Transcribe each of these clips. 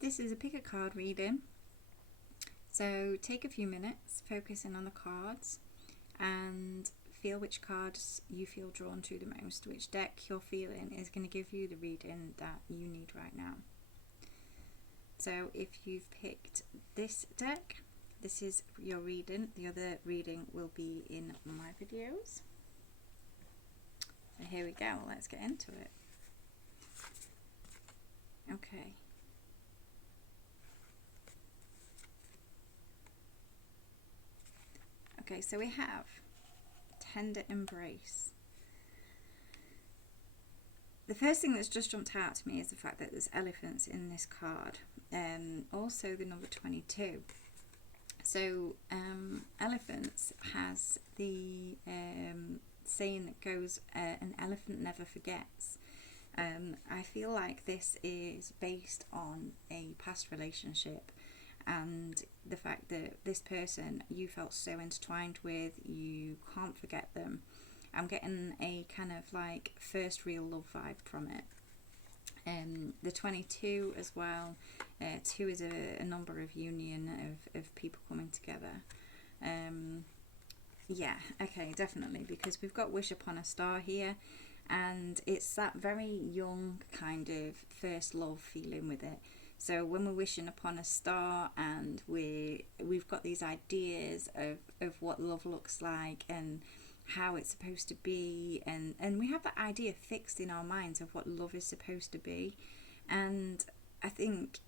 This is a pick a card reading. So take a few minutes, focusing on the cards, and feel which cards you feel drawn to the most, which deck you're feeling is going to give you the reading that you need right now. So if you've picked this deck, this is your reading. The other reading will be in my videos. So here we go, let's get into it. Okay. Okay, so we have Tender Embrace. The first thing that's just jumped out to me is the fact that there's elephants in this card. Also the number 22. So elephants has the saying that goes, an elephant never forgets. I feel like this is based on a past relationship, and the fact that this person you felt so intertwined with, you can't forget them. I'm getting a kind of like first real love vibe from it. The 22 as well. 2 is a number of union of people coming together. Yeah, okay, definitely, because we've got Wish Upon a Star here, and it's that very young kind of first love feeling with it. So when we're wishing upon a star, and we've got these ideas of what love looks like and how it's supposed to be, and we have that idea fixed in our minds of what love is supposed to be. And I think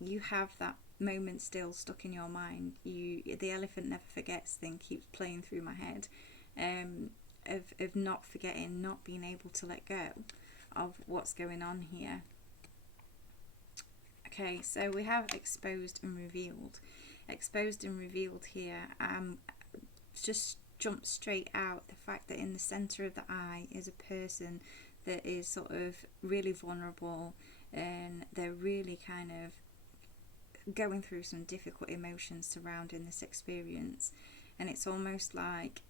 you have that moment still stuck in your mind. The elephant never forgets thing keeps playing through my head, of not forgetting, not being able to let go of what's going on here. Okay, so we have Exposed and Revealed. Exposed and Revealed here, just jump straight out the fact that in the center of the eye is a person that is sort of really vulnerable, and they're really kind of going through some difficult emotions surrounding this experience. And it's almost like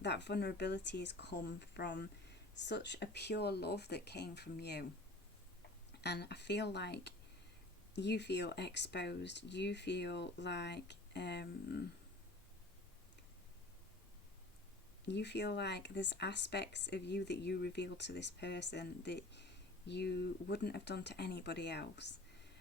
that vulnerability has come from such a pure love that came from you. And I feel like you feel exposed. You feel like there's aspects of you that you reveal to this person that you wouldn't have done to anybody else.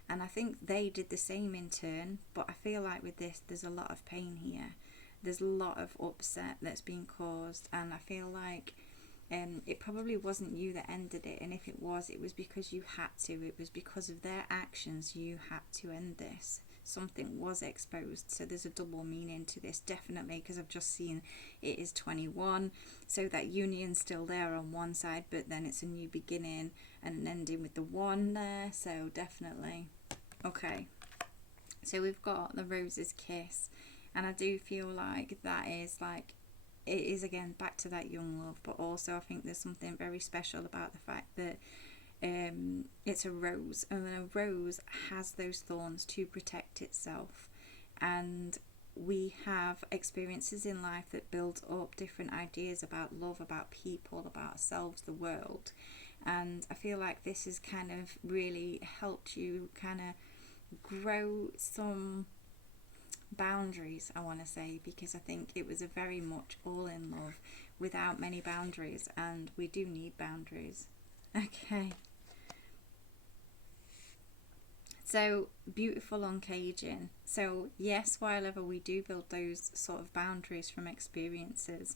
And I think they did the same in turn, but I feel like with this there's a lot of pain here. There's a lot of upset that's being caused, and I feel like it probably wasn't you that ended it, and if it was because you had to. It was because of their actions you had to end this. Something was exposed, so there's a double meaning to this, definitely, because I've just seen it is 21, so that union's still there on one side, but then it's a new beginning and an ending with the 1 there, so definitely. Okay, so we've got the Rose's Kiss, and I do feel like that is like, it is again back to that young love, but also I think there's something very special about the fact that it's a rose, and a rose has those thorns to protect itself. And we have experiences in life that build up different ideas about love, about people, about ourselves, the world. And I feel like this has kind of really helped you kind of grow some boundaries, I want to say, because I think it was a very much all in love without many boundaries, and we do need boundaries. Okay, so Beautiful Uncaging. So yes, while ever we do build those sort of boundaries from experiences,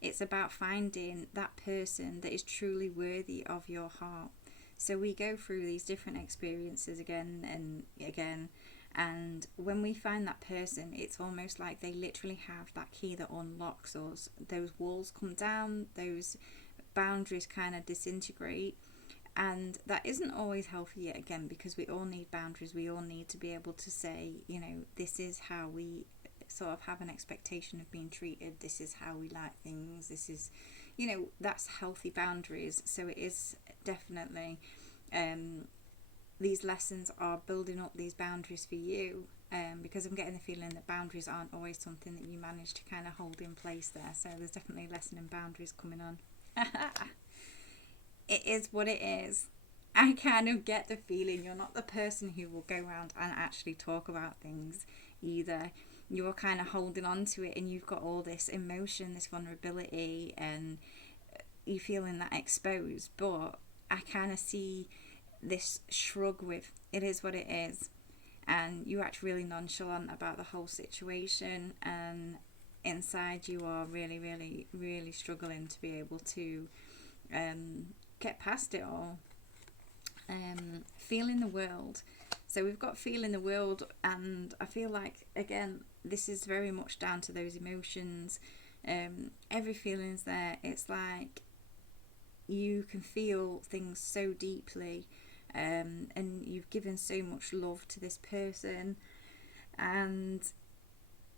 it's about finding that person that is truly worthy of your heart. So we go through these different experiences again and again, and when we find that person, it's almost like they literally have that key that unlocks us. Those walls come down, those boundaries kind of disintegrate, and that isn't always healthy yet again, because we all need boundaries. We all need to be able to say, this is how we sort of have an expectation of being treated, this is how we like things, this is, that's healthy boundaries. So it is definitely these lessons are building up these boundaries for you, because I'm getting the feeling that boundaries aren't always something that you manage to kind of hold in place there. So there's definitely a lesson in boundaries coming on. It is what it is. I kind of get the feeling you're not the person who will go around and actually talk about things either. You're kind of holding on to it, and you've got all this emotion, this vulnerability, and you feeling that exposed. But I kind of see this shrug with it is what it is, and you act really nonchalant about the whole situation, and inside you are really, really, really struggling to be able to get past it all. Feeling the world. So we've got feeling the world, and I feel like, again, this is very much down to those emotions. Every feeling's there. It's like you can feel things so deeply, and you've given so much love to this person, and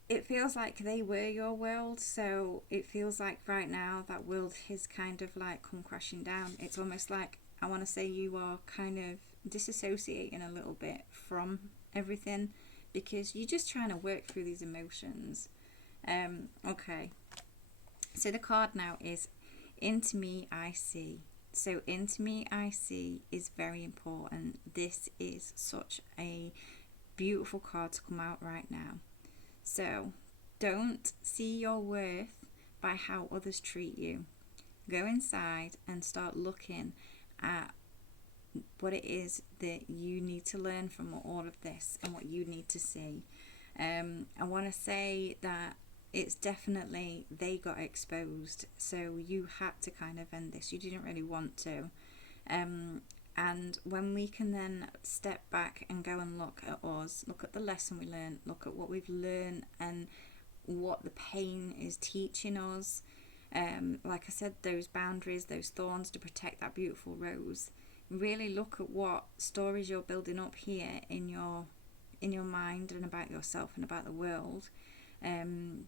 it feels like they were your world. So it feels like right now that world has kind of like come crashing down. It's almost like, I want to say, you are kind of disassociating a little bit from everything because you're just trying to work through these emotions. Okay, so the card now is Into Me I See. So Into Me I See is very important. This is such a beautiful card to come out right now. So don't see your worth by how others treat you. Go inside and start looking at what it is that you need to learn from all of this and what you need to see. I want to say that it's definitely they got exposed, so you had to kind of end this. You didn't really want to. And when we can then step back and go and look at us, look at the lesson we learned, look at what we've learned and what the pain is teaching us. Like I said, those boundaries, those thorns to protect that beautiful rose. Really look at what stories you're building up here in your mind and about yourself and about the world.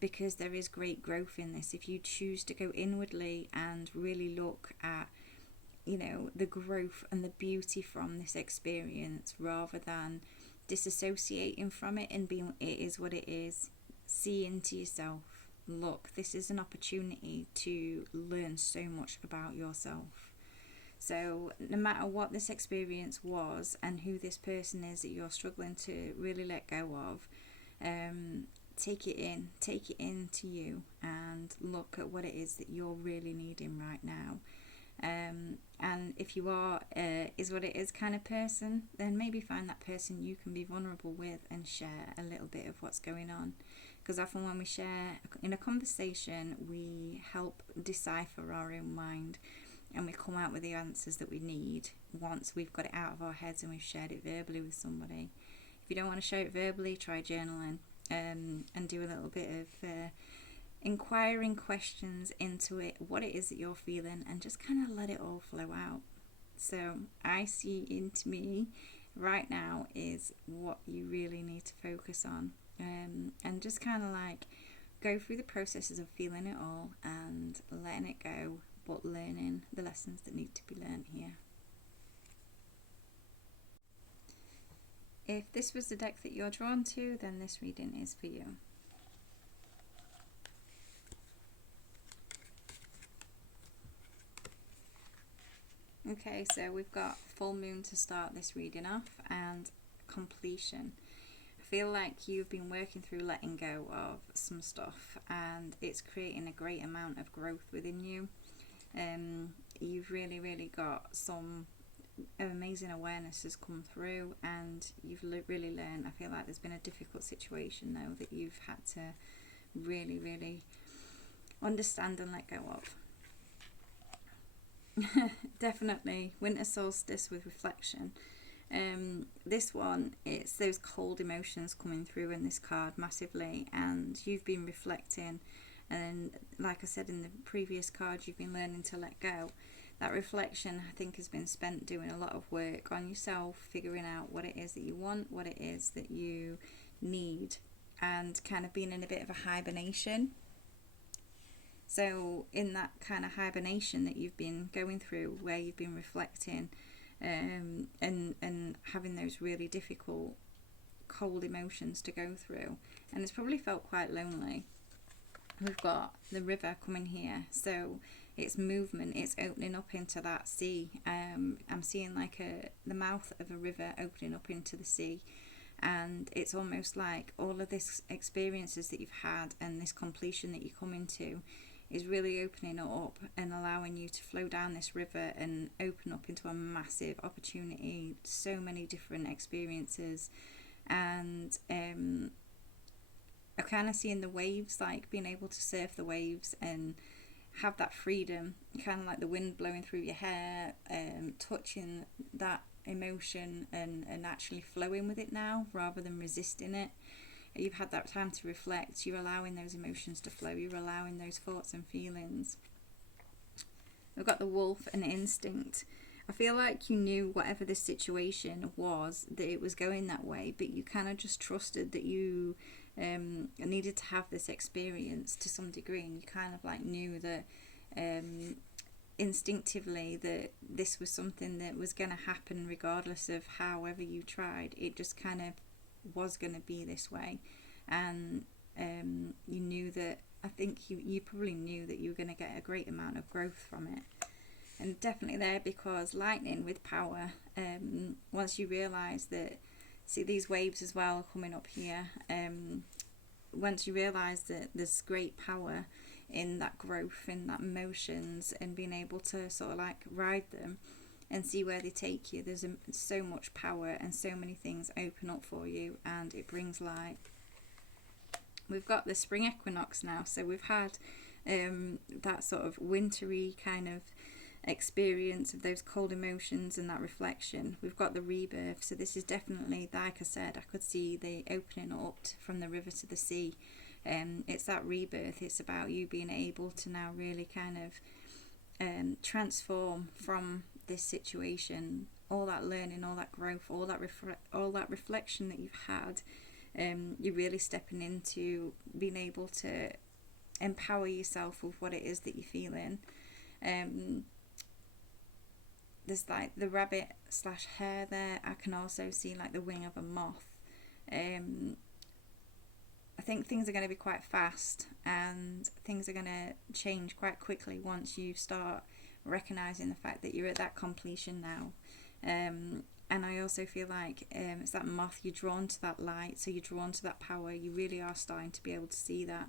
Because there is great growth in this. If you choose to go inwardly and really look at, the growth and the beauty from this experience rather than disassociating from it and being, it is what it is. See into yourself. Look, this is an opportunity to learn so much about yourself. So no matter what this experience was and who this person is that you're struggling to really let go of, take it into you and look at what it is that you're really needing right now. And if you are is what it is kind of person, then maybe find that person you can be vulnerable with and share a little bit of what's going on. Because often when we share in a conversation, we help decipher our own mind and we come out with the answers that we need once we've got it out of our heads and we've shared it verbally with somebody. If you don't want to share it verbally, try journaling, and do a little bit of inquiring questions into it, what it is that you're feeling, and just kind of let it all flow out. So I see Into Me right now is what you really need to focus on, and just kind of like go through the processes of feeling it all and letting it go, but learning the lessons that need to be learned here. If this was the deck that you're drawn to, then this reading is for you. Okay, so we've got full moon to start this reading off and completion. I feel like you've been working through letting go of some stuff and it's creating a great amount of growth within you. You've really, really got some amazing awareness has come through and you've really learned. I feel like there's been a difficult situation though that you've had to really, really understand and let go of. Definitely winter solstice with reflection. This one, it's those cold emotions coming through in this card massively, and you've been reflecting, and like I said in the previous card, you've been learning to let go. That reflection, I think, has been spent doing a lot of work on yourself, figuring out what it is that you want, what it is that you need, and kind of being in a bit of a hibernation. So in that kind of hibernation that you've been going through, where you've been reflecting, and having those really difficult cold emotions to go through, and it's probably felt quite lonely. We've got the river coming here, so It's movement, it's opening up into that sea. I'm seeing like the mouth of a river opening up into the sea, and it's almost like all of this experiences that you've had and this completion that you come into is really opening it up and allowing you to flow down this river and open up into a massive opportunity, so many different experiences. And I'm kind of seeing the waves, like being able to surf the waves and have that freedom, kind of like the wind blowing through your hair, touching that emotion and actually flowing with it now rather than resisting it. You've had that time to reflect, you're allowing those emotions to flow, you're allowing those thoughts and feelings. We've got the wolf and instinct. I feel like you knew whatever this situation was, that it was going that way, but you kind of just trusted that you needed to have this experience to some degree, and you kind of like knew that instinctively that this was something that was going to happen regardless of however you tried. It just kind of was going to be this way, and you knew that, I think you probably knew that you were going to get a great amount of growth from it. And definitely there, because lightning with power, once you realise that, see these waves as well coming up here, once you realise that there's great power in that growth, in that emotions, and being able to sort of like ride them and see where they take you, there's so much power and so many things open up for you, and it brings light. We've got the spring equinox now, so we've had that sort of wintry kind of experience of those cold emotions and that reflection. We've got the rebirth, so this is definitely, like I said, I could see the opening up from the river to the sea. It's that rebirth. It's about you being able to now really kind of transform from this situation, all that learning, all that growth, all that reflection that you've had. You're really stepping into being able to empower yourself with what it is that you're feeling. There's like the rabbit / hare there. I can also see like the wing of a moth. I think things are going to be quite fast, and things are going to change quite quickly once you start recognising the fact that you're at that completion now. And I also feel like it's that moth, you're drawn to that light, so you're drawn to that power. You really are starting to be able to see that.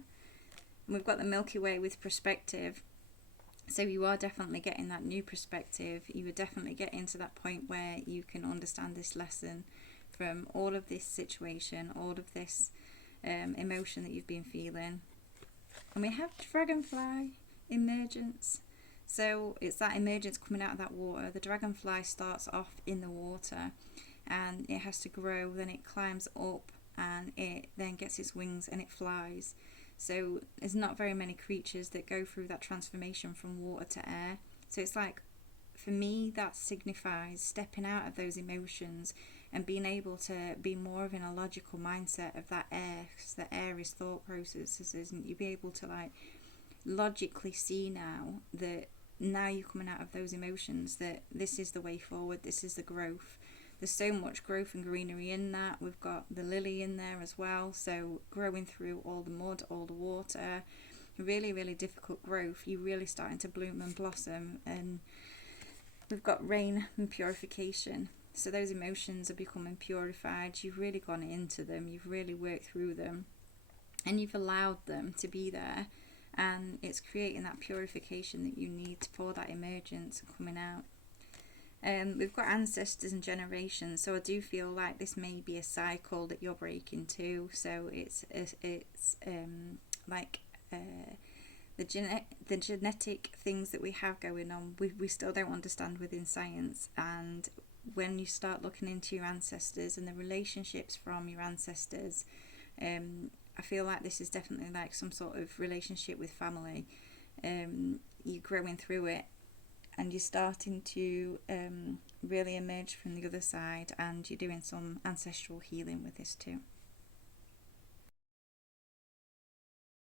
And we've got the Milky Way with perspective. So you are definitely getting that new perspective. You are definitely getting to that point where you can understand this lesson from all of this situation, all of this emotion that you've been feeling. And we have dragonfly emergence. So it's that emergence coming out of that water. The dragonfly starts off in the water and it has to grow, then it climbs up and it then gets its wings and it flies. So there's not very many creatures that go through that transformation from water to air. So it's like, for me, that signifies stepping out of those emotions and being able to be more of in a logical mindset of that air, because the air is thought processes, and you be able to like logically see now that now you're coming out of those emotions, that this is the way forward, this is the growth. There's so much growth and greenery in that. We've got the lily in there as well, so growing through all the mud, all the water, really, really difficult growth. You're really starting to bloom and blossom. And we've got rain and purification. So those emotions are becoming purified. You've really gone into them. You've really worked through them. And you've allowed them to be there. And it's creating that purification that you need for that emergence and coming out. We've got ancestors and generations, so I do feel like this may be a cycle that you're breaking too. So it's like the genetic things that we have going on, we still don't understand within science. And when you start looking into your ancestors and the relationships from your ancestors, I feel like this is definitely like some sort of relationship with family. You're growing through it, and you're starting to really emerge from the other side, and you're doing some ancestral healing with this too.